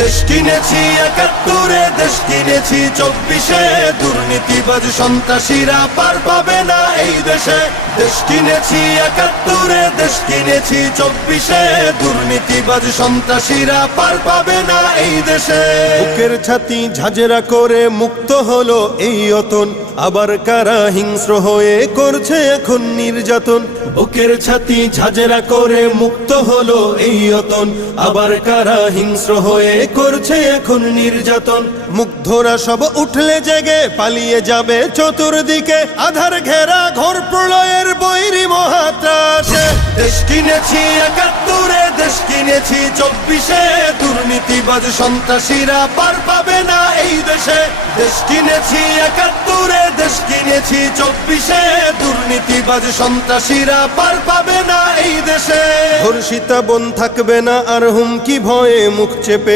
দেশ কিনেছি ৭১, দেশ কিনেছি ২৪, দুর্নীতিবাজ সন্ত্রাসীরা পার পাবে না এই দেশে। দেশ কিনেছি ৭১, দেশ কিনেছি ২৪, দুর্নীতিবাজ সন্ত্রাসীরা পার পাবে না এই দেশে। বুকের ছাতি ঝাঁঝরা করে মুক্ত হলো এই অতন, আবার কারা হিংস্র হয়ে করছে এখন নির্যাতন। বুকের ছাতি ঝাঁঝরা করে মুক্ত হলো এই অতন, আবার কারা হিংস্র হয়ে করছে এখন নির্যাতন। মুগ্ধরা সব উঠলে জেগে পালিয়ে যাবে চতুর্দিকে, আধার ঘেরা ঘোর প্রলয়ের বৈরী মহাত্রাসে। দেশ কিনেছি ৭১, দেশ কিনেছি ২৪, দুর্নীতিবাজ সন্ত্রাসীরা পার পাবে না এই দেশে। দেশ কিনেছি ৭১, দেশ কিনেছি ২৪, দুর্নীতিবাজ সন্ত্রাসীরা পার পাবে না এই দেশে। ধর্ষিতা বোন থাকবে না আর হুমকি ভয়ে মুখ চেপে